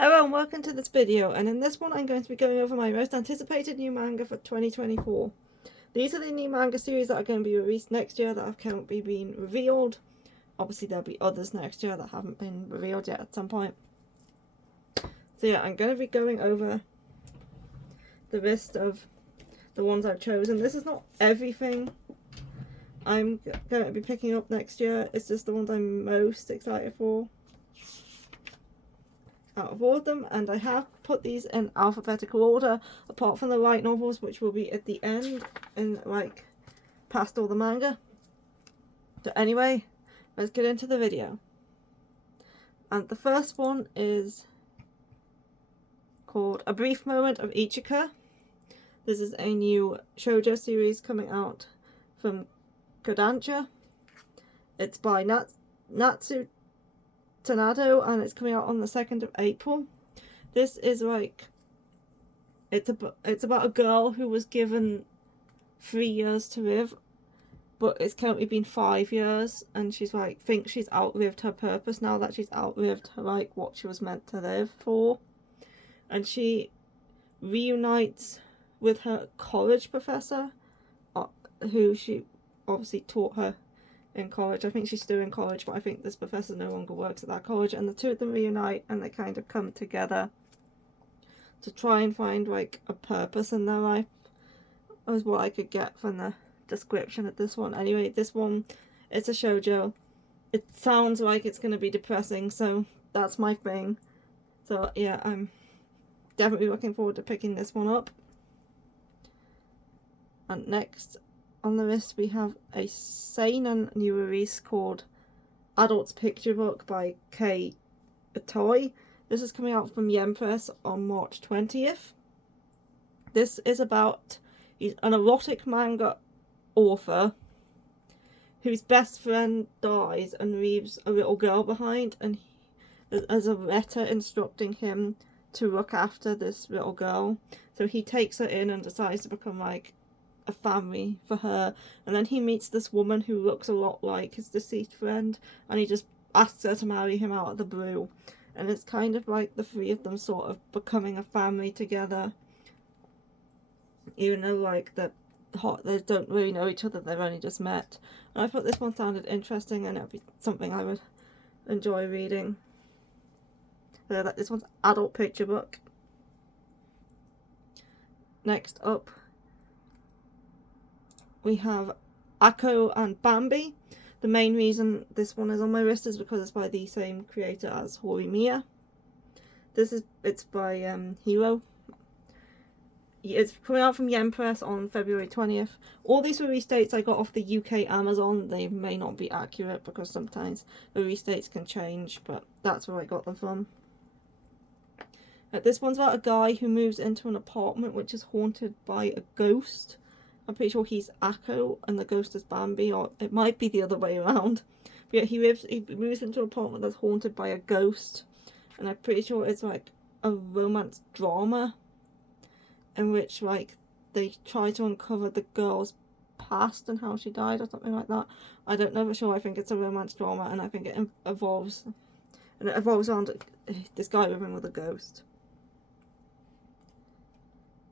Hello and welcome to this video, and in this one I'm going to be going over my most anticipated new manga for 2024. These are the new manga series that are going to be released next year that have currently been revealed. Obviously there'll be others next year that haven't been revealed yet at some point. So yeah, I'm going to be going over the list of the ones I've chosen. This is not everything I'm going to be picking up next year, it's just the ones I'm most excited for out of all of them, and I have put these in alphabetical order apart from the light novels, which will be at the end in like past all the manga. So anyway, let's get into the video. And the first one is called A Brief Moment of Icha. This is a new shoujo series coming out from Kodansha. It's by Natsu Tanado, and it's coming out on the 2nd of April. This is like, it's about a girl who was given 3 years to live, but it's currently been 5 years, and she's like, thinks she's outlived her purpose now that she's outlived her, like, what she was meant to live for. And she reunites with her college professor, who she obviously taught her in college. I think she's still in college, but I think this professor no longer works at that college, and the two of them reunite and they kind of come together to try and find like a purpose in their life. That was what I could get from the description of this one. Anyway, this one, it's a shoujo. It sounds like it's going to be depressing, so that's my thing. So yeah, I'm definitely looking forward to picking this one up. And next on the list we have a seinen new release called Adult's Picture Book by Kei Itoi. This is coming out from Yen Press on March 20th. This is about an erotic manga author whose best friend dies and leaves a little girl behind, and there's a letter instructing him to look after this little girl. So he takes her in and decides to become like a family for her, and then he meets this woman who looks a lot like his deceased friend, and he just asks her to marry him out of the blue, and it's kind of like the three of them sort of becoming a family together, even though like they don't really know each other, they've only just met. And I thought this one sounded interesting and it would be something I would enjoy reading. So this one's Adult Picture Book. Next up we have Ako and Bambi. The main reason this one is on my list is because it's by the same creator as Horimiya. It's by Hiro. It's coming out from Yen Press on February 20th. All these release dates I got off the UK Amazon. They may not be accurate because sometimes the release dates can change, but that's where I got them from. This one's about a guy who moves into an apartment which is haunted by a ghost. I'm pretty sure he's Ako and the ghost is Bambi, or it might be the other way around. But yeah, he moves into an apartment that's haunted by a ghost, and I'm pretty sure it's like a romance drama in which like they try to uncover the girl's past and how she died or something like that. I don't know for sure. I think it's a romance drama, and I think it evolves around this guy living with a ghost.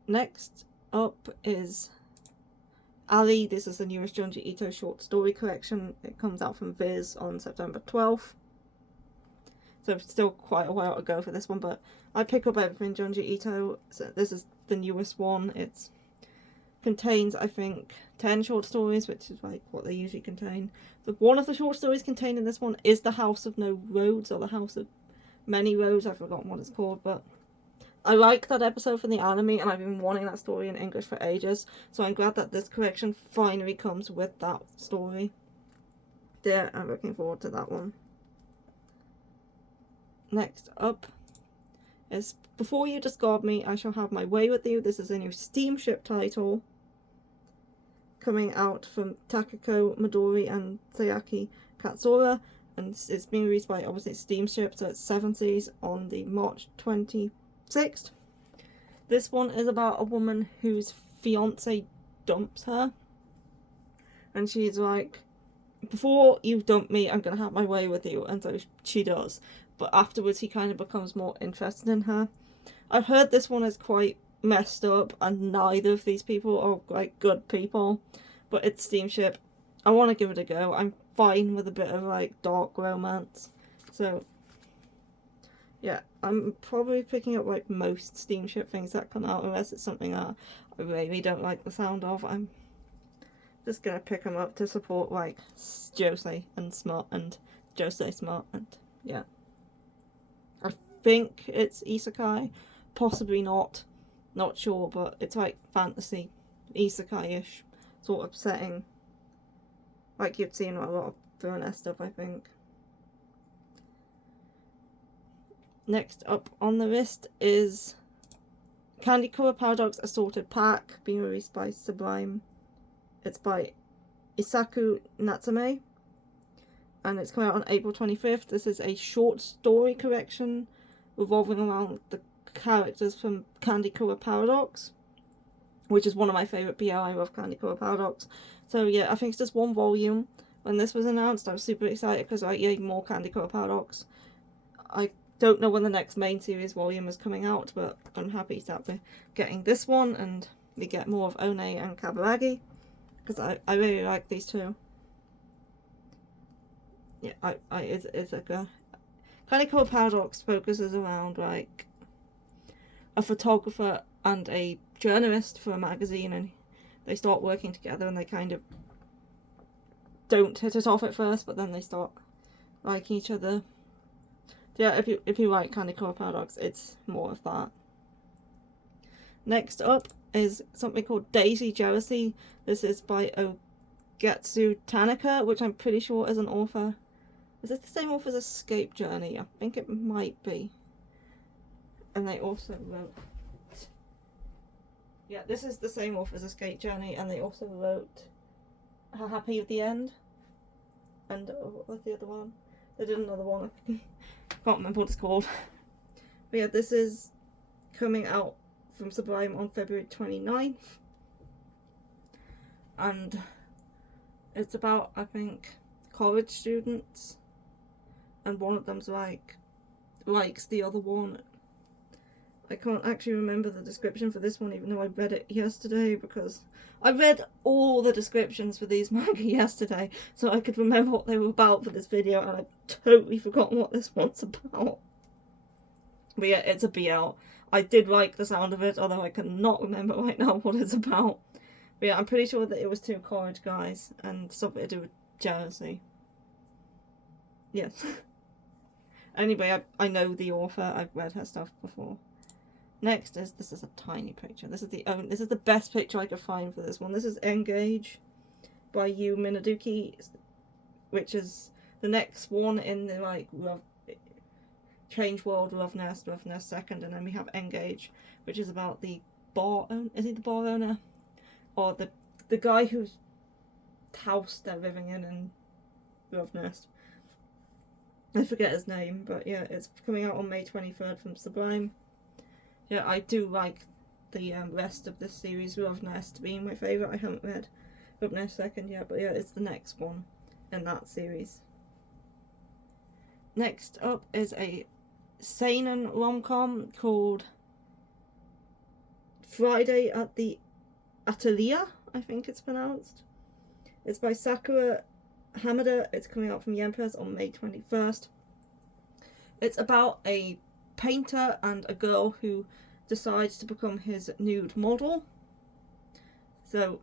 Next up is Ali. This is the newest Junji Ito short story collection. It comes out from Viz on September 12th. So still quite a while to go for this one, but I pick up everything Junji Ito. So this is the newest one. It contains, I think, 10 short stories, which is like what they usually contain. But one of the short stories contained in this one is The House of No Roads, or The House of Many Roads. I've forgotten what it's called, but I like that episode from the anime, and I've been wanting that story in English for ages, so I'm glad that this collection finally comes with that story. Yeah, I'm looking forward to that one. Next up is Before You Discard Me, I Shall Have My Way With You. This is a new steamship title coming out from Takako Midori and Sayaki Katsura, and it's being released by obviously Steamship, so it's 7 seas on the March 26th. This one is about a woman whose fiance dumps her, and she's like, before you dump me, I'm gonna have my way with you, and so she does. but afterwards he kind of becomes more interested in her. I've heard this one is quite messed up, and neither of these people are like good people, but it's steamship. I want to give it a go. I'm fine with a bit of like dark romance, so yeah, I'm probably picking up like most steamship things that come out, unless it's something that I really don't like the sound of. I'm just gonna pick them up to support like Jose Smart, and yeah. I think it's isekai, possibly not sure, but it's like fantasy, isekai-ish sort of setting, like you'd see in a lot of Furnace stuff, I think. Next up on the list is Candy Color Paradox Assorted Pack, being released by Sublime. It's by Isaku Natsume, and it's coming out on April 25th. This is a short story collection revolving around the characters from Candy Color Paradox, which is one of my favourite BL. I love Candy Color Paradox. So yeah, I think it's just one volume. When this was announced, I was super excited because yeah, more Candy Color Paradox. I don't know when the next main series volume is coming out, but I'm happy that we're getting this one, and we get more of One and Kaburagi, because I really like these two. Yeah, it's like a Candy Color Paradox focuses around like a photographer and a journalist for a magazine, and they start working together, and they kind of don't hit it off at first, but then they start liking each other. Yeah, if you like Candy Color Paradox, it's more of that. Next up is something called Daisy Jealousy. This is by Ogetsu Tanaka, which I'm pretty sure is an author. Is this the same author as Escape Journey? I think it might be. And they also wrote... Yeah, this is the same author as Escape Journey, and they also wrote Happy at the End. And what was the other one? They did another one. I can't remember what it's called. But yeah, this is coming out from Sublime on February 29th. And it's about, I think, college students. And one of them's like, likes the other one. I can't actually remember the description for this one, even though I read it yesterday, because I read all the descriptions for these manga yesterday, so I could remember what they were about for this video, and I've totally forgotten what this one's about. But yeah, it's a BL. I did like the sound of it, although I cannot remember right now what it's about. But yeah, I'm pretty sure that it was two college guys, and something to do with jealousy. Yes. Anyway, I know the author, I've read her stuff before. Next is, this is a tiny picture. This is the best picture I could find for this one. This is Engage by Yu Minaduki, which is the next one in the like love, Change World, Love Nest Second, and then we have Engage, which is about the bar owner. Is he the bar owner? Or the guy whose house they're living in Love Nest. I forget his name, but yeah, it's coming out on May 23rd from Sublime. Yeah, I do like the rest of this series, Love Nest being my favourite. I haven't read Love Nest Second yet, but yeah, it's the next one in that series. Next up is a seinen rom-com called Friday at the Atalia, I think it's pronounced. It's by Sakura Hamada. It's coming out from Yen Press on May 21st. It's about a painter and a girl who decides to become his nude model. So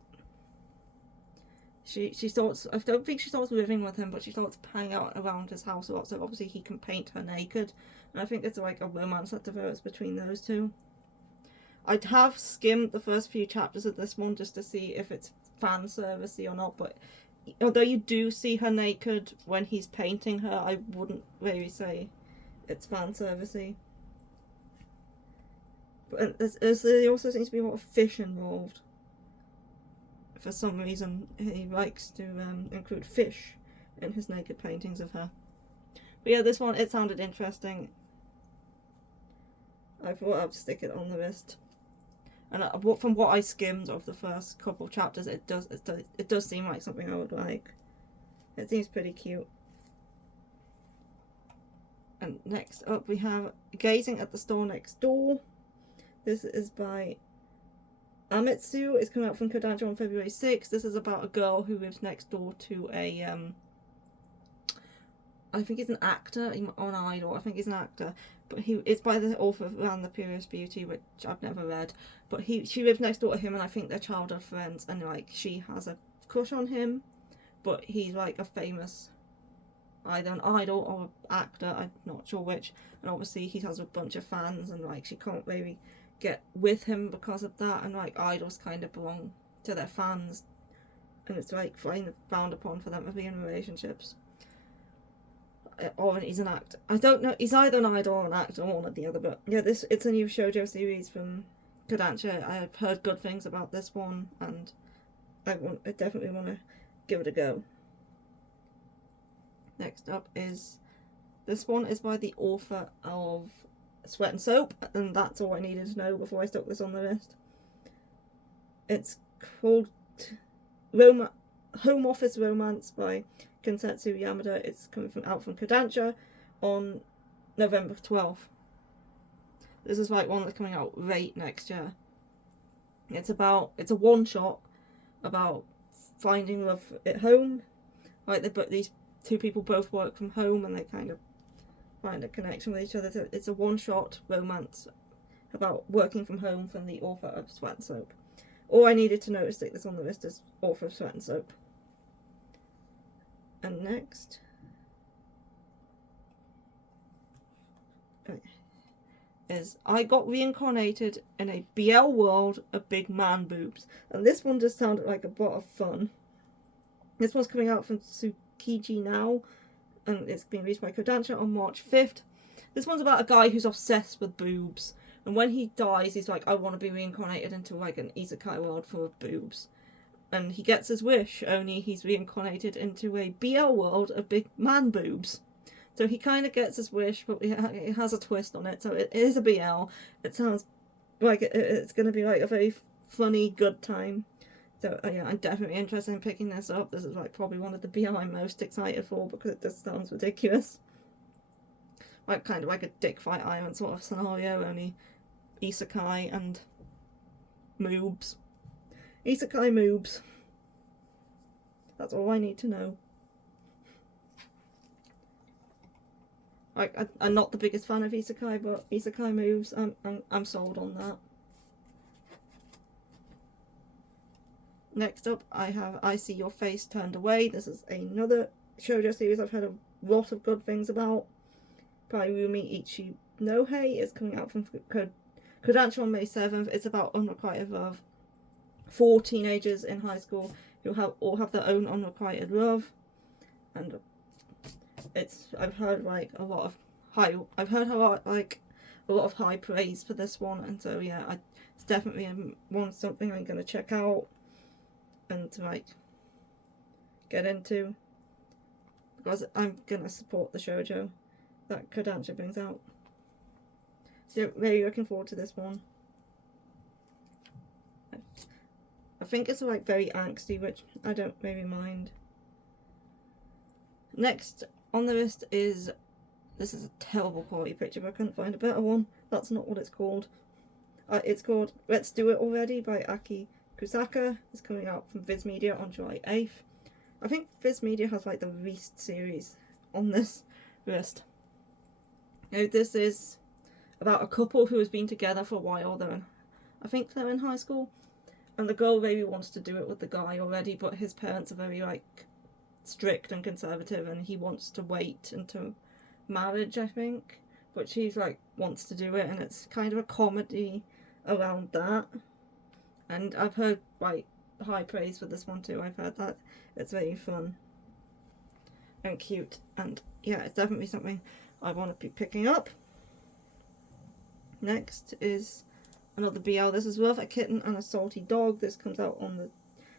she starts, I don't think she starts living with him, but she starts hanging out around his house a lot, so obviously he can paint her naked, and I think it's like a romance that develops between those two. I have skimmed the first few chapters of this one just to see if it's fan servicey or not, but although you do see her naked when he's painting her, I wouldn't really say it's fan servicey. But there also seems to be a lot of fish involved. For some reason, he likes to include fish in his naked paintings of her. But yeah, this one, it sounded interesting. I thought I'd stick it on the list. And from what I skimmed of the first couple of chapters, it does seem like something I would like. It seems pretty cute. And next up we have Gazing at the Store Next Door. This is by Amitsu. It's coming out from Kodansha on February 6th. This is about a girl who lives next door to a I think he's an actor on Idol. I think he's an actor, but it's by the author of Around the Purest Beauty, which I've never read. But she lives next door to him, and I think they're childhood friends. And like she has a crush on him, but he's like a famous either an idol or an actor. I'm not sure which. And obviously he has a bunch of fans, and like she can't really get with him because of that. And like idols kind of belong to their fans, and it's like frowned upon for them to be in relationships. Or he's an actor. I don't know. He's either an idol or an actor, or one or the other. But yeah, it's a new shoujo series from Kodansha. I've heard good things about this one, and I definitely want to give it a go. Next up is this one is by the author of Sweat and Soap, and that's all I needed to know before I stuck this on the list. It's called Home Office Romance by Kensetsu Yamada. It's coming out from Kodansha on November 12th. This is like one that's coming out late next year. It's a one shot about finding love at home. Like these two people both work from home, and they kind of find a connection with each other. So it's a one shot romance about working from home from the author of Sweat and Soap. All I needed to know to stick this on the list is author of Sweat and Soap. And next is I Got Reincarnated in a BL World of Big Man Boobs. And this one just sounded like a lot of fun. This one's coming out from Tsukiji now, and it's being released by Kodansha on March 5th. This one's about a guy who's obsessed with boobs. And when he dies, he's like, I want to be reincarnated into like an isekai world full of boobs. And he gets his wish, only he's reincarnated into a BL world of big man boobs. So he kind of gets his wish, but it has a twist on it. So it is a BL. It sounds like it's going to be like a very funny, good time. So yeah, I'm definitely interested in picking this up. This is like probably one of the BL I'm most excited for, because it just sounds ridiculous. Like kind of like a Dick Fight Island sort of scenario, only isekai and moobs. Isekai moobs. That's all I need to know. Like, I'm not the biggest fan of isekai, but isekai moves, I'm sold on that. Next up, I have I See Your Face Turned Away. This is another shoujo series I've heard a lot of good things about. By Rumi Ichinohe. It's coming out from Kodansha on May 7th. It's about unrequited love. 4 teenagers in high school who all have their own unrequited love, and I've heard like a lot of high praise for this one, and so yeah, it's definitely something I'm gonna check out and to like get into, because I'm gonna support the shoujo that Kodansha brings out. So really looking forward to this one. I think it's like very angsty, which I don't really mind. Next on the list is, this is a terrible quality picture, but I couldn't find a better one. That's not what it's called. It's called Let's Do It Already by Aki Kusaka. It's coming out from Viz Media on July 8th. I think Viz Media has like the least series on this list. Now, this is about a couple who has been together for a while. I think they're in high school. And the girl really wants to do it with the guy already, but his parents are very like strict and conservative, and he wants to wait until marriage, I think. But she's like wants to do it, and it's kind of a comedy around that. And I've heard like high praise for this one too. I've heard that it's very fun and cute, and yeah, it's definitely something I want to be picking up. Next is another BL. This is Worth a Kitten and a Salty Dog. This comes out on the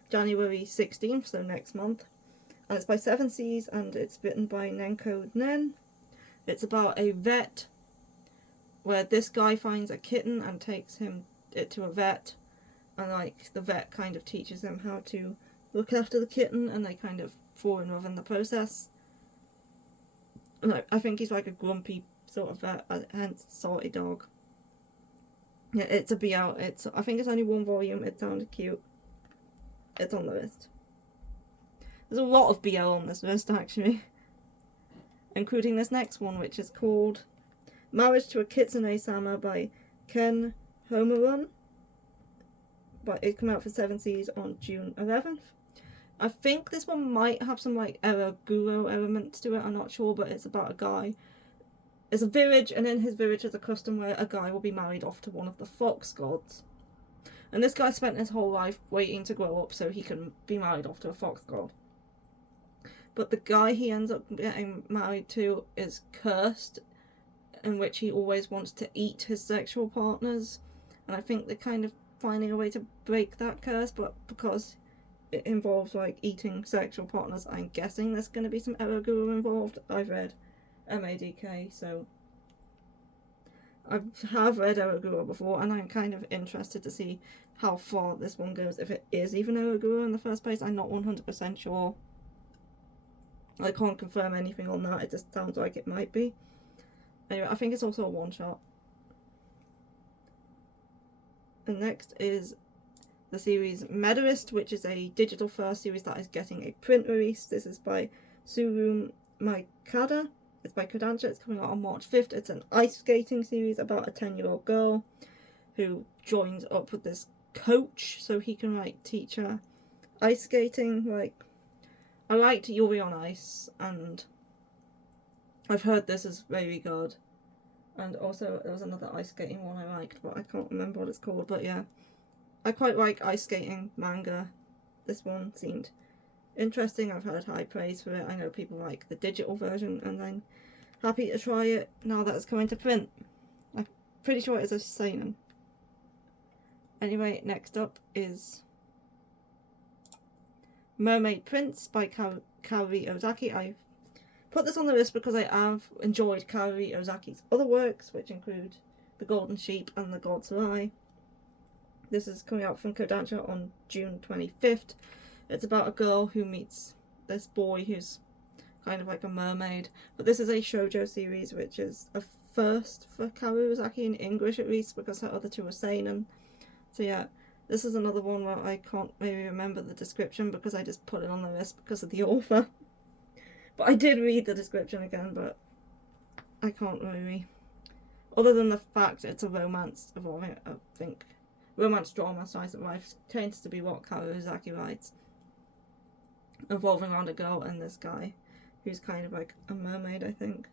January 16th, so next month. And it's by Seven Seas, and it's written by Nenko Nen. It's about a vet where this guy finds a kitten and takes it to a vet, and like the vet kind of teaches him how to look after the kitten, and they kind of fall in love in the process. And I think he's like a grumpy sort of hence salty dog. Yeah, it's a BL. I think it's only one volume. It sounded cute. It's on the list. There's a lot of BL on this list actually, including this next one, which is called Marriage to a Kitsune-sama by Ken Homerun. But it came out for 7 seas on June 11th. I think this one might have some like Eraguro elements to it, I'm not sure, but it's about a guy. It's a village, and in his village is a custom where a guy will be married off to one of the fox gods. And this guy spent his whole life waiting to grow up so he can be married off to a fox god. But the guy he ends up getting married to is cursed, in which he always wants to eat his sexual partners. And I think they're kind of finding a way to break that curse, but because it involves like eating sexual partners, I'm guessing there's going to be some Eraguro involved. I've read MADK, so I have read Eraguro before, and I'm kind of interested to see how far this one goes, if it is even Eraguro in the first place. I'm not 100% sure. I can't confirm anything on that, it just sounds like it might be. Anyway, I think it's also a one-shot. And next is the series Medist, which is a digital first series that is getting a print release. This is by Tsurumu Maikada. It's by Kodansha. It's coming out on March 5th. It's an ice skating series about a 10-year-old girl who joins up with this coach so he can like teach her ice skating. Like, I liked Yuri on Ice, and I've heard this is very good. And also there was another ice skating one I liked, but I can't remember what it's called. But yeah, I quite like ice skating manga. This one seemed interesting. I've heard high praise for it. I know people like the digital version, and I'm happy to try it now that it's coming to print. I'm pretty sure it's a seinen. Anyway, next up is Mermaid Prince by Kaori Ozaki. I put this on the list because I have enjoyed Kaori Ozaki's other works, which include The Golden Sheep and The God's Lie. This is coming out from Kodansha on June 25th. It's about a girl who meets this boy who's kind of like a mermaid. But this is a shoujo series, which is a first for Kaori Ozaki in English at least, because her other two are seinen. So yeah, this is another one where I can't maybe remember the description because I just put it on the list because of the author. But I did read the description again, but I can't really. Other than the fact it's a romance involving, I think, romance drama slice of life tends to be what Kaori Ozaki writes, involving around a girl and this guy who's kind of like a mermaid, I think.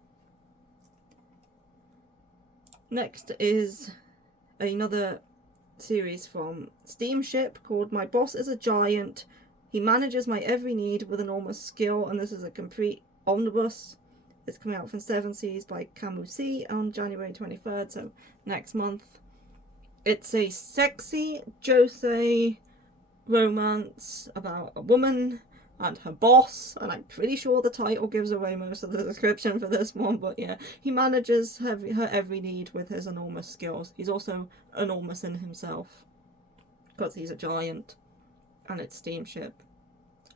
Next is another series from Steamship called My Boss is a Giant. He manages my every need with enormous skill, and this is a complete omnibus. It's coming out from 7 Seas by Kamusi on January 23rd, so next month. It's a sexy josei romance about a woman and her boss, and I'm pretty sure the title gives away most of the description for this one, but yeah, he manages her every need with his enormous skills. He's also enormous in himself, because he's a giant, and it's Steamship.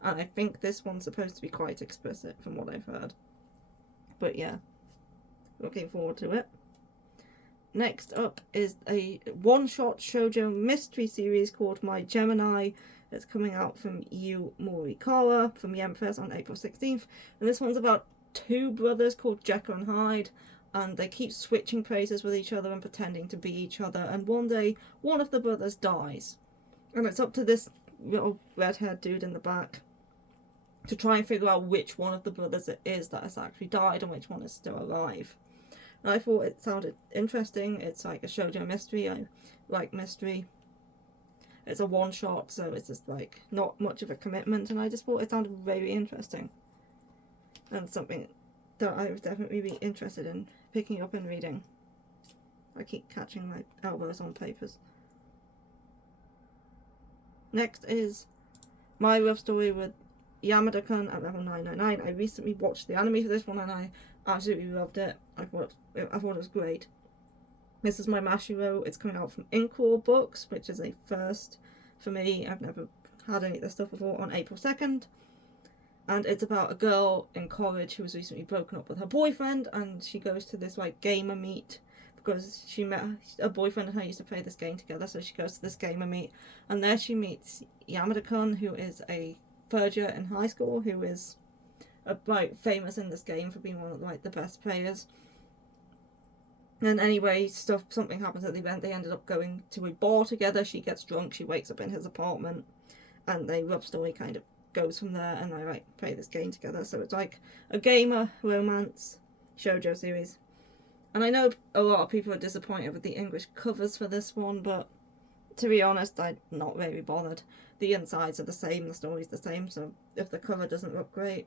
And I think this one's supposed to be quite explicit from what I've heard. But yeah, looking forward to it. Next up is a one-shot shoujo mystery series called My Gemini. It's coming out from Yu Morikawa from Yen Press on April 16th. And this one's about two brothers called Jekyll and Hyde. And they keep switching places with each other and pretending to be each other. And one day, one of the brothers dies. And it's up to this little red-haired dude in the back to try and figure out which one of the brothers it is that has actually died and which one is still alive. And I thought it sounded interesting. It's like a shoujo mystery. I like mystery. It's a one-shot, so it's just like not much of a commitment, and I just thought it sounded very interesting. And something that I would definitely be interested in picking up and reading. I keep catching my elbows on papers. Next is My Love Story with Yamada-kun at level 999. I recently watched the anime for this one and I absolutely loved it. I thought it was great. This is my Mashiro. It's coming out from Inkor Books, which is a first for me. I've never had any of this stuff before, on April 2nd. And it's about a girl in college who was recently broken up with her boyfriend, and she goes to this like gamer meet because she met a boyfriend and her used to play this game together. So she goes to this gamer meet, and there she meets Yamakan, who is a third year in high school, who is like famous in this game for being one of like the best players. And anyway, something happens at the event. They ended up going to a bar together. She gets drunk. She wakes up in his apartment, and the love story kind of goes from there, and I like play this game together. So it's like a gamer romance shoujo series. And I know a lot of people are disappointed with the English covers for this one, but to be honest, I'm not really bothered. The insides are the same, the story's the same, so if the cover doesn't look great,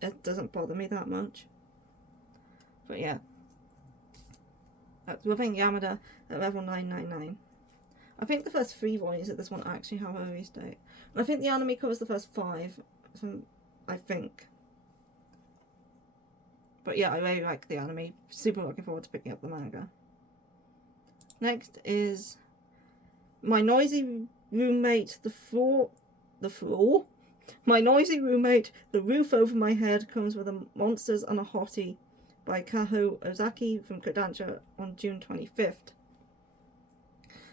it doesn't bother me that much. But yeah, that's Reliving Yamada at level 999. I think the first 3 volumes of this one actually have a release date. And I think the anime covers the first 5, I think. But yeah, I really like the anime. Super looking forward to picking up the manga. Next is My Noisy Roommate, The Floor? My Noisy Roommate, The Roof Over My Head Comes with a Monsters and a Hottie by Kaho Ozaki from Kodansha on June 25th.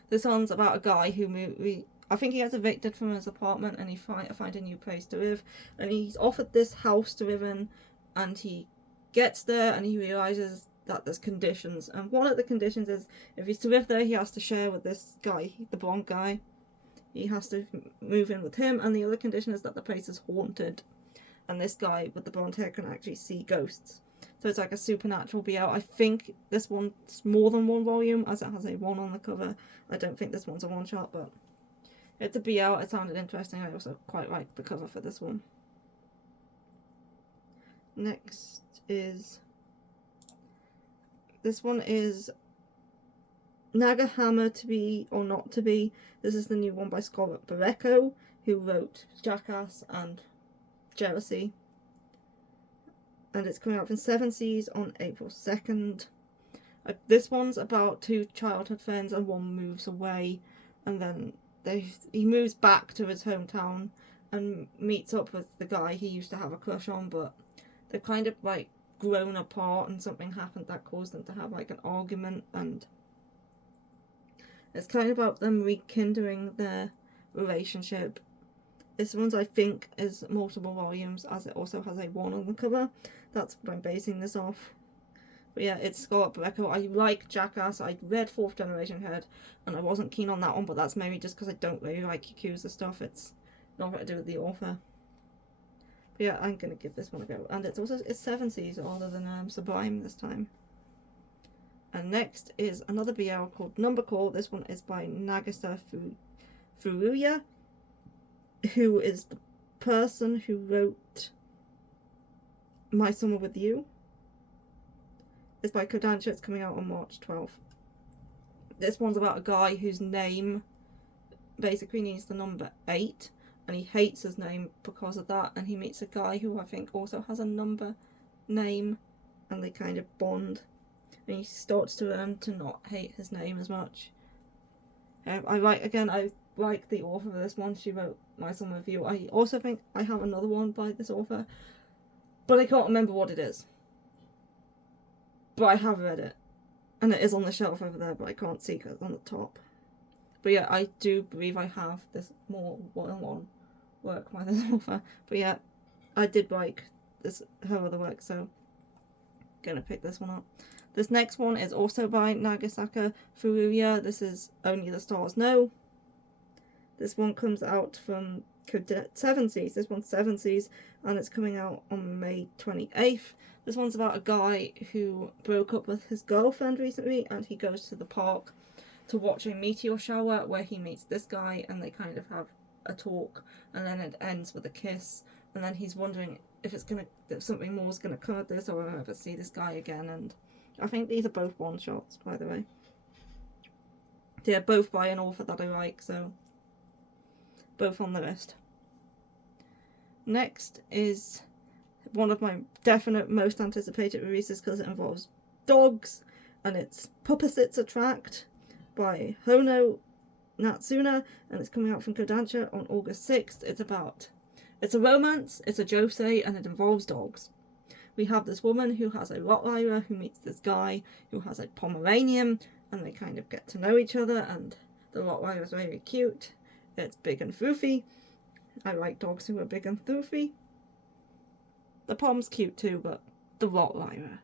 This one's about a guy who I think he gets evicted from his apartment and he find a new place to live, and he's offered this house to live in, and he gets there and he realises that there's conditions, and one of the conditions is if he's to live there he has to share with this guy, the blonde guy. He has to move in with him, and the other condition is that the place is haunted, and this guy with the blonde hair can actually see ghosts. So it's like a supernatural BL. I think this one's more than 1 volume, as it has a 1 on the cover. I don't think this one's a one-shot, but it's a BL. It sounded interesting. I also quite like the cover for this one. Next is... this one is Nagahammer, To Be or Not To Be. This is the new one by Scott Barreco, who wrote Jackass and Jealousy. And it's coming out from 7 Seas on April 2nd. This one's about 2 childhood friends, and one moves away, and then he moves back to his hometown and meets up with the guy he used to have a crush on, but they've kind of like grown apart, and something happened that caused them to have like an argument, and it's kind of about them rekindling their relationship. This one's, I think, is multiple volumes, as it also has a 1 on the cover. That's what I'm basing this off. But yeah, it's Scott Barreco. I like Jackass. I read 4th Generation Head, and I wasn't keen on that one, but that's maybe just because I don't really like Yakuza stuff. It's not got to do with the author. But yeah, I'm going to give this one a go. And it's 7 Seas rather than Sublime this time. And next is another BL called Number Call. This one is by Nagisa Furuya, who is the person who wrote My Summer With You. It's by Kodansha. It's coming out on March 12th. This one's about a guy whose name basically needs the number 8, and he hates his name because of that, and he meets a guy who I think also has a number name, and they kind of bond, and he starts to learn to not hate his name as much. I like the author of this one. She wrote My Summer With You. I also think I have another one by this author, but I can't remember what it is. But I have read it, and it is on the shelf over there, but I can't see because it's on the top. But yeah, I do believe I have this more one-on-one work by this author. But yeah, I did like her other work, so gonna pick this one up. This next one is also by Nagisa Furuya. This is Only the Stars Know. This one comes out from 7 Seas. This one's 7 Seas, and it's coming out on May 28th. This one's about a guy who broke up with his girlfriend recently, and he goes to the park to watch a meteor shower where he meets this guy, and they kind of have a talk, and then it ends with a kiss, and then he's wondering if something more is gonna come of this, or I'll ever see this guy again. And I think these are both one-shots, by the way. They're both by an author that I like, so both on the list. Next is one of my definite most anticipated releases because it involves dogs, and it's Pups Attracted by Hono Natsuna, and it's coming out from Kodansha on August 6th. It's about It's a romance, it's a josei, and it involves dogs. We have this woman who has a Rottweiler who meets this guy who has a Pomeranian, and they kind of get to know each other, and the Rottweiler is very cute. It's big and foofy. I like dogs who are big and foofy. The Pom's cute too, but the Rottweiler.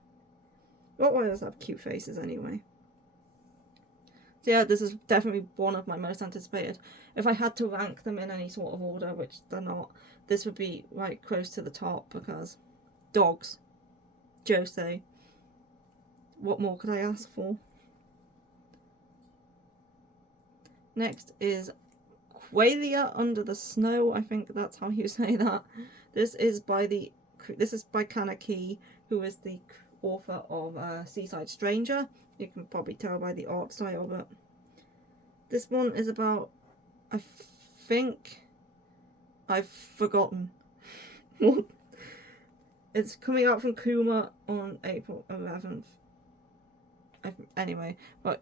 Rottweilers have cute faces anyway. So yeah, this is definitely one of my most anticipated. If I had to rank them in any sort of order, which they're not, this would be right close to the top because dogs, josei. What more could I ask for? Next is Quaia Under the Snow. I think that's how you say that. This is by Kaneki, who is the author of Seaside Stranger. You can probably tell by the art style, but this one is about, I think, I've forgotten. It's coming out from Kuma on April 11th. Anyway, but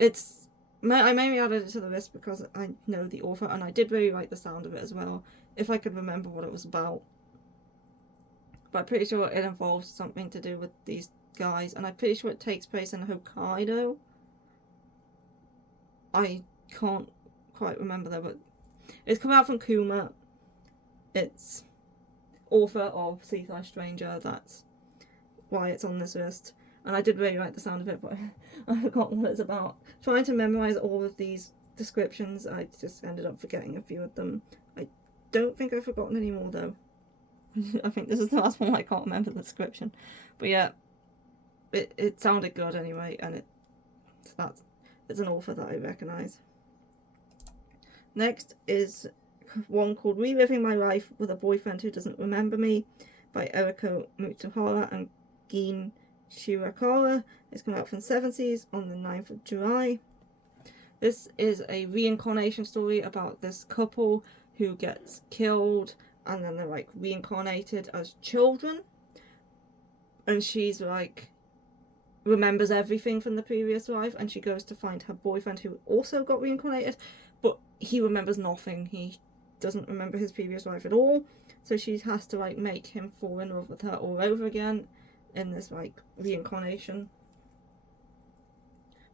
I mainly added it to the list because I know the author and I did really like the sound of it as well, if I could remember what it was about. But I'm pretty sure it involves something to do with these guys, and I'm pretty sure it takes place in Hokkaido. I can't quite remember though, but it's come out from Kuma. It's author of Seaside Stranger, that's why it's on this list. And I did really like the sound of it, but I forgot what it's about. Trying to memorise all of these descriptions, I just ended up forgetting a few of them. I don't think I've forgotten any more though. I think this is the last one I can't remember the description. But yeah, it sounded good anyway, and it's an author that I recognise. Next is one called Reliving My Life with a Boyfriend Who Doesn't Remember Me by Eriko Mutsuhara and Gin Shirakawa. It's come out from 70s on the 9th of July. This is a reincarnation story about this couple who gets killed and then they're like reincarnated as children. And she's like remembers everything from the previous life, and she goes to find her boyfriend who also got reincarnated, but he remembers nothing. He doesn't remember his previous life at all. So she has to like make him fall in love with her all over again in this like reincarnation,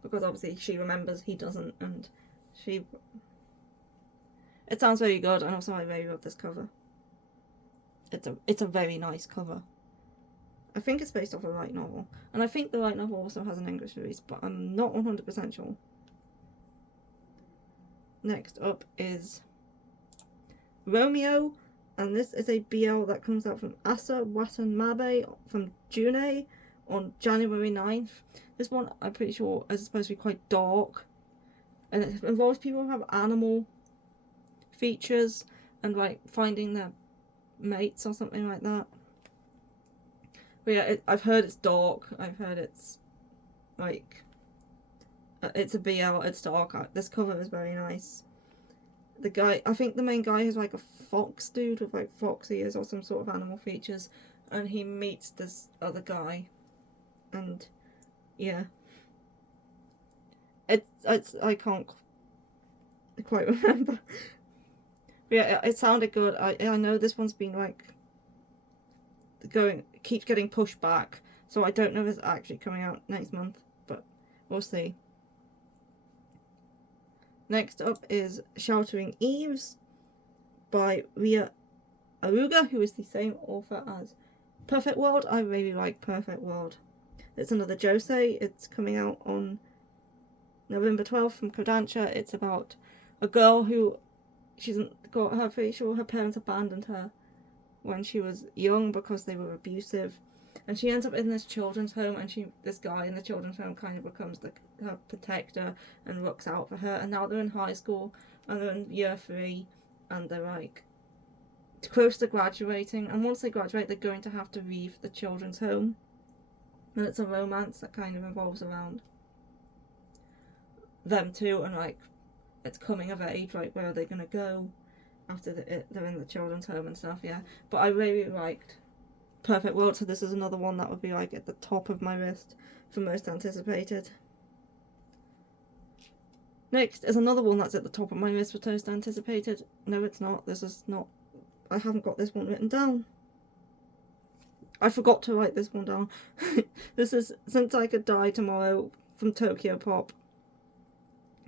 because obviously she remembers, he doesn't, and it sounds very good, and also I really love this cover. It's a very nice cover. I think it's based off a light novel, and I think the light novel also has an English release, but I'm not 100% sure. Next up is Romeo, and this is a BL that comes out from Asa Watanabe from June on January 9th. This one, I'm pretty sure, is supposed to be quite dark, and it involves people who have animal features and like finding their mates or something like that. But yeah, I've heard it's dark. I've heard it's like it's a BL. It's dark. This cover is very nice. The guy, I think the main guy is like a fox dude with like fox ears or some sort of animal features, and he meets this other guy, and yeah, it's I can't quite remember. But yeah, it sounded good. I know this one's been like keeps getting pushed back, so I don't know if it's actually coming out next month, but we'll see. Next up is Sheltering Eaves by Ria Aruga, who is the same author as Perfect World. I really like Perfect World. It's another josei. It's coming out on November 12th from Kodansha. It's about a girl who pretty sure her parents abandoned her when she was young because they were abusive, and she ends up in this children's home, and this guy in the children's home kind of becomes her protector and looks out for her. And now they're in high school and they're in year 3, and they're like close to graduating, and once they graduate they're going to have to leave the children's home, and it's a romance that kind of revolves around them too, and like it's coming of age, like where are they going to go after they're in the children's home and stuff. Yeah, but I really liked Perfect World, so this is another one that would be like at the top of my list for most anticipated. Next is another one that's at the top of my list for most anticipated. No, it's not. This is not I haven't got this one written down. I forgot to write this one down. This is Since I Could Die Tomorrow from Tokyo Pop.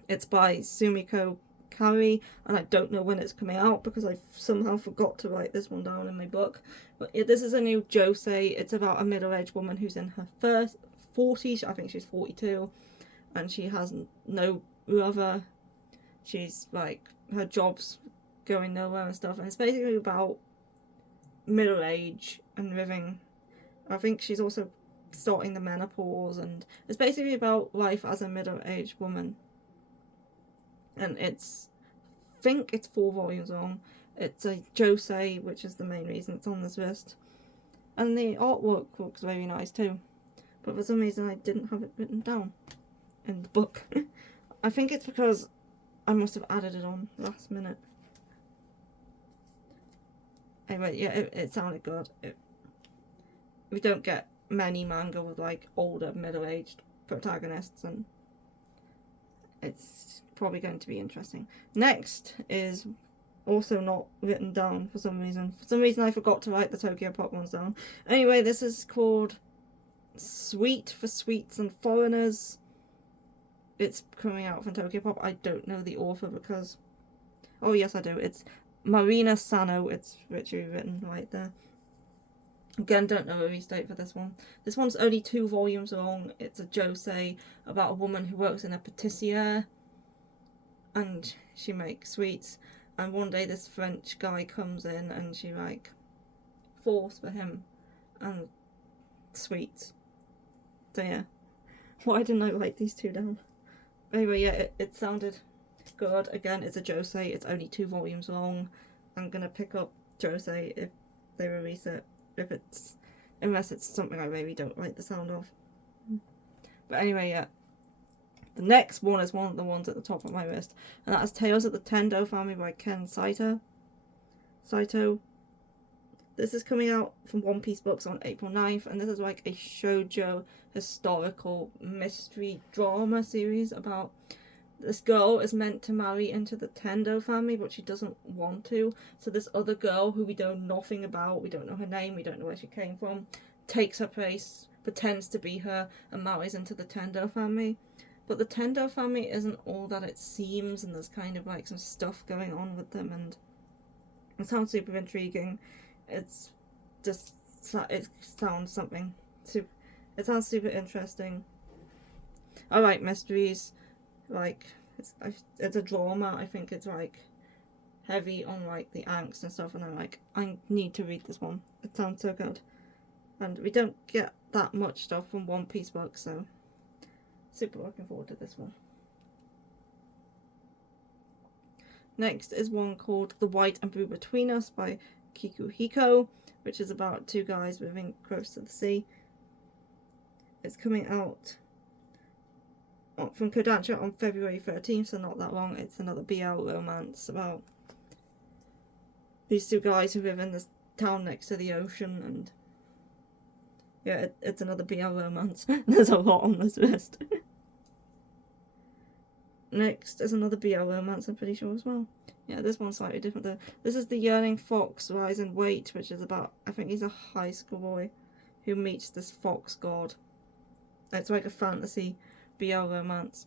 It's by Sumiko Kari, and I don't know when it's coming out because I somehow forgot to write this one down in my book. But yeah, this is a new josei. It's about a middle-aged woman who's in her 40s. I think she's 42, and she has no lover. She's like, her job's going nowhere and stuff, and it's basically about middle age and living. I think she's also starting the menopause, and it's basically about life as a middle-aged woman. And I think it's 4 volumes long. It's a josei, which is the main reason it's on this list. And the artwork looks very nice too. But for some reason I didn't have it written down in the book. I think it's because I must have added it on last minute. Anyway, yeah, it sounded good. We don't get many manga with like older, middle-aged protagonists, and it's probably going to be interesting. Next is also not written down for some reason. For some reason I forgot to write the Tokyo Pop ones down. Anyway, this is called Sweet for Sweets and Foreigners. It's coming out from Tokyo Pop. I don't know the author because... Oh yes I do. It's Marina Sano. It's literally written right there. Again, don't know a release date for this one. This one's only 2 volumes long. It's a josei about a woman who works in a patissiere, and she makes sweets. And one day this French guy comes in, and she like falls for him and sweets. So yeah, why didn't I write these 2 down? Anyway, yeah, it sounded good. Again, it's a josei. It's only 2 volumes long. I'm gonna pick up josei if they release it. Unless it's something I really don't like the sound of. But anyway, yeah. The next one is one of the ones at the top of my list, and that is Tales of the Tendo Family by Ken Saito. This is coming out from One Piece Books on April 9th, and this is like a shoujo historical mystery drama series about this girl is meant to marry into the Tendo family, but she doesn't want to. So this other girl who we know nothing about, we don't know her name, we don't know where she came from, takes her place, pretends to be her, and marries into the Tendo family. But the Tendo family isn't all that it seems, and there's kind of like some stuff going on with them, and it sounds super intriguing. It sounds something. It sounds super interesting. I like mysteries. Like, it's a drama. I think it's like heavy on like the angst and stuff, and I'm like, I need to read this one. It sounds so good. And we don't get that much stuff from One Piece books, so super looking forward to this one. Next is one called The White and Blue Between Us by Kikuhiko, which is about 2 guys living close to the sea. It's coming out from Kodansha on February 13th, so not that long. It's another BL romance about these 2 guys who live in this town next to the ocean, and yeah, it's another BL romance. There's a lot on this list. Next is another BL romance, I'm pretty sure as well. Yeah, this one's slightly different though. This is The Yearning Fox Rise and Wait, which is about, I think he's a high school boy who meets this fox god. It's like a fantasy BL romance.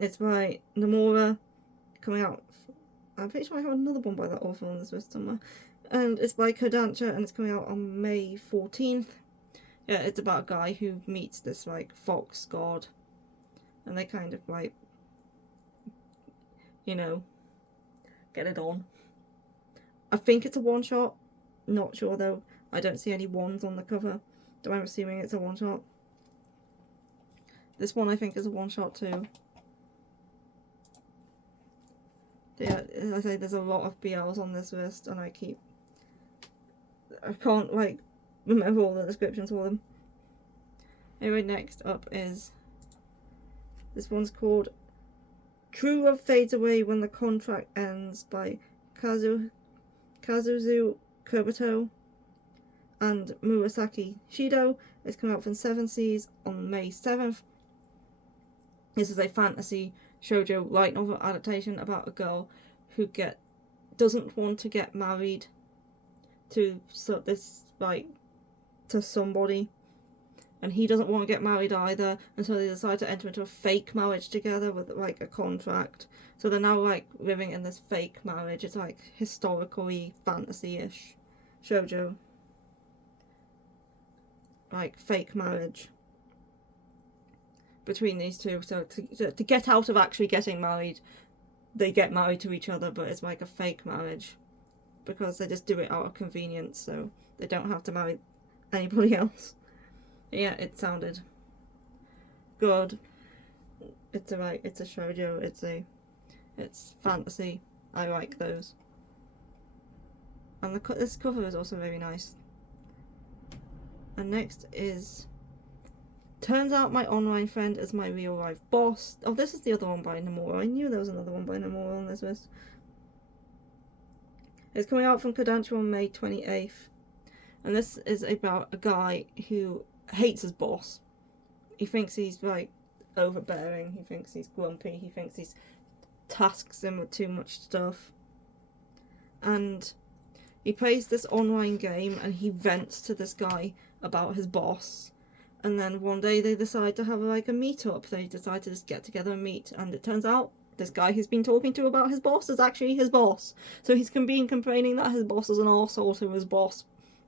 It's by Nomura, coming out. I'm pretty sure I have another one by that author on this list somewhere. And it's by Kodansha, and it's coming out on May 14th. Yeah, it's about a guy who meets this like fox god, and they kind of like, you know, get it on. I think it's a one-shot. Not sure though. I don't see any wands on the cover, so I'm assuming it's a one-shot. This one I think is a one-shot too. Yeah, as I say, there's a lot of BLs on this list, and I can't like remember all the descriptions for them. Anyway, next up is, this one's called True Love Fades Away When the Contract Ends by Kazuzu Kobato and Murasaki Shido. It's coming out from 7 Seas on May 7th. This is a fantasy shoujo light novel adaptation about a girl who gets doesn't want to get married to to somebody, and he doesn't want to get married either, and so they decide to enter into a fake marriage together with like a contract. So they're now like living in this fake marriage. It's like historically fantasy-ish shoujo, like fake marriage between these two. So to get out of actually getting married, they get married to each other, but it's like a fake marriage because they just do it out of convenience, so they don't have to marry anybody else. Yeah, it sounded good. It's a shoujo. It's fantasy. I like those. And this cover is also very nice. And next is Turns Out My Online Friend Is My Real Life Boss. Oh, this is the other one by Nomura. I knew there was another one by Nomura on this list. It's coming out from Kodansha on May 28th. And this is about a guy who hates his boss. He thinks he's like overbearing, he thinks he's grumpy, he thinks he tasks him with too much stuff. And he plays this online game and he vents to this guy about his boss. And then one day they decide to have like a meet-up. They decide to just get together and meet. And it turns out this guy he's been talking to about his boss is actually his boss. So he's been complaining that his boss is an arsehole to his boss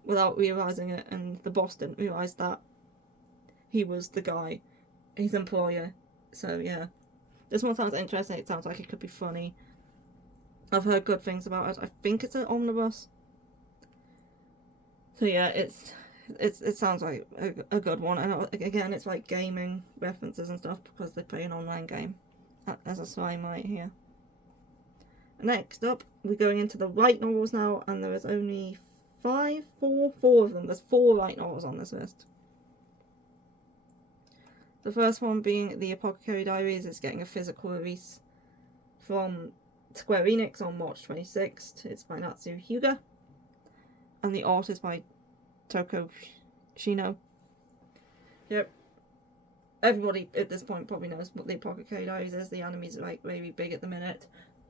without realising it. And the boss didn't realise that he was the guy, his employer. So yeah. This one sounds interesting. It sounds like it could be funny. I've heard good things about it. I think it's an omnibus. So yeah, it sounds like a good one. And again, it's like gaming references and stuff because they play an online game. There's a slime right here. Next up, we're going into the light novels now, and there is only four of them. There's 4 light novels on this list. The first one being the Apothecary Diaries is getting a physical release from Square Enix on March 26th. It's by Natsu Hyuga. And the art is by Toko Shino. Yep. Everybody at this point probably knows what the Apothecary Diaries is. The anime's like really big at the minute.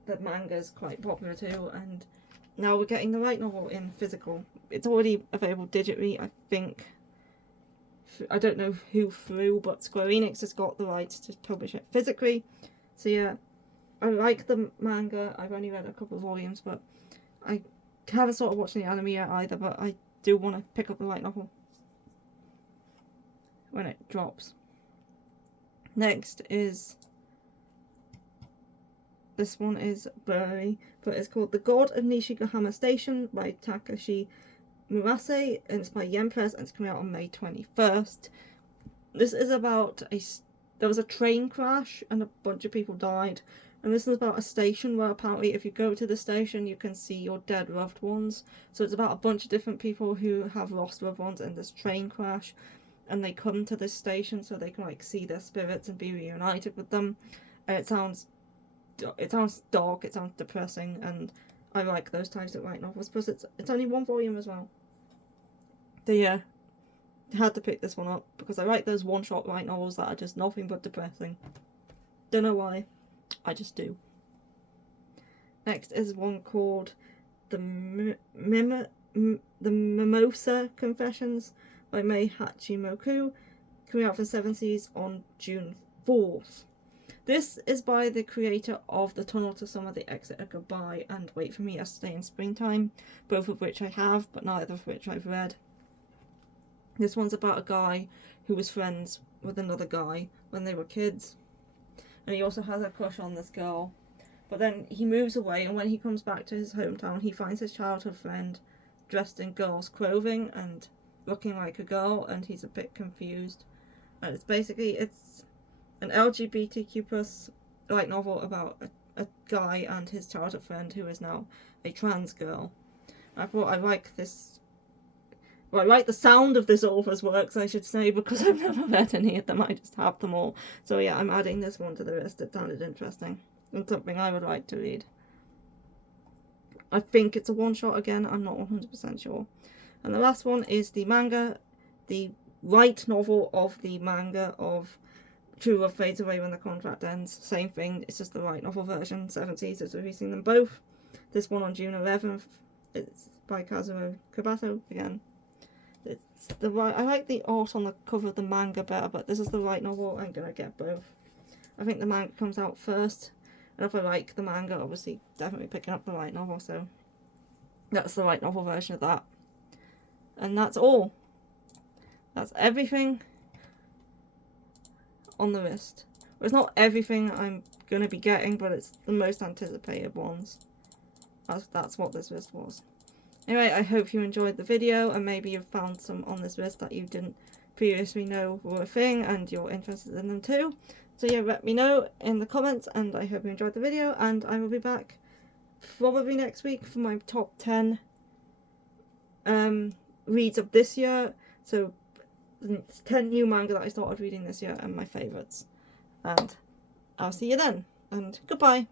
The manga's quite popular too. And now we're getting the light novel in physical. It's already available digitally, I think. I don't know who through, but Square Enix has got the rights to publish it physically. So yeah, I like the manga. I've only read a couple of volumes, but I haven't started watching the anime yet either, but I do want to pick up the light novel when it drops. Next is, this one is blurry, but it's called The God of Nishigahama Station by Takashi Murase, and it's by Yen Press, and it's coming out on May 21st. This is about there was a train crash and a bunch of people died, and this is about a station where apparently if you go to the station you can see your dead loved ones. So it's about a bunch of different people who have lost loved ones in this train crash, and they come to this station so they can like see their spirits and be reunited with them. And it sounds dark, it sounds depressing, and I like those types of light novels. Plus it's only 1 volume as well. So yeah, I had to pick this one up because I like those one-shot light novels that are just nothing but depressing. Don't know why, I just do. Next is one called the Mimosa Confessions by Mei Hachimoku, coming out from 7 Seas on June 4th. This is by the creator of The Tunnel to Summer, The Exit, A Goodbye, and Wait for Me, Yesterday in Springtime, both of which I have, but neither of which I've read. This one's about a guy who was friends with another guy when they were kids, and he also has a crush on this girl. But then he moves away, and when he comes back to his hometown, he finds his childhood friend dressed in girl's clothing and looking like a girl, and he's a bit confused. And it's an LGBTQ plus light novel about a guy and his childhood friend who is now a trans girl. I thought I like this. Well, I like the sound of this author's works, I should say, because I've never read any of them. I just have them all. So yeah, I'm adding this one to the list. It sounded interesting and something I would like to read. I think it's a one-shot again. I'm not 100% sure. And the last one is the manga, the light novel of the manga of True Love Fades Away When the Contract Ends. Same thing, it's just the light novel version. 7 Seas is releasing them both. This one on June 11th. It's by Kazuo Kabato again. It's the right. I like the art on the cover of the manga better, but this is the light novel. I'm gonna get both. I think the manga comes out first, and if I like the manga, obviously definitely picking up the light novel. So that's the light novel version of that, and that's all. That's everything on the list. Well, it's not everything I'm gonna be getting, but it's the most anticipated ones. That's what this list was. Anyway, I hope you enjoyed the video, and maybe you've found some on this list that you didn't previously know were a thing and you're interested in them too. So yeah, let me know in the comments, and I hope you enjoyed the video, and I will be back probably next week for my top 10 reads of this year. So 10 new manga that I started reading this year and my favourites. And I'll see you then, and goodbye.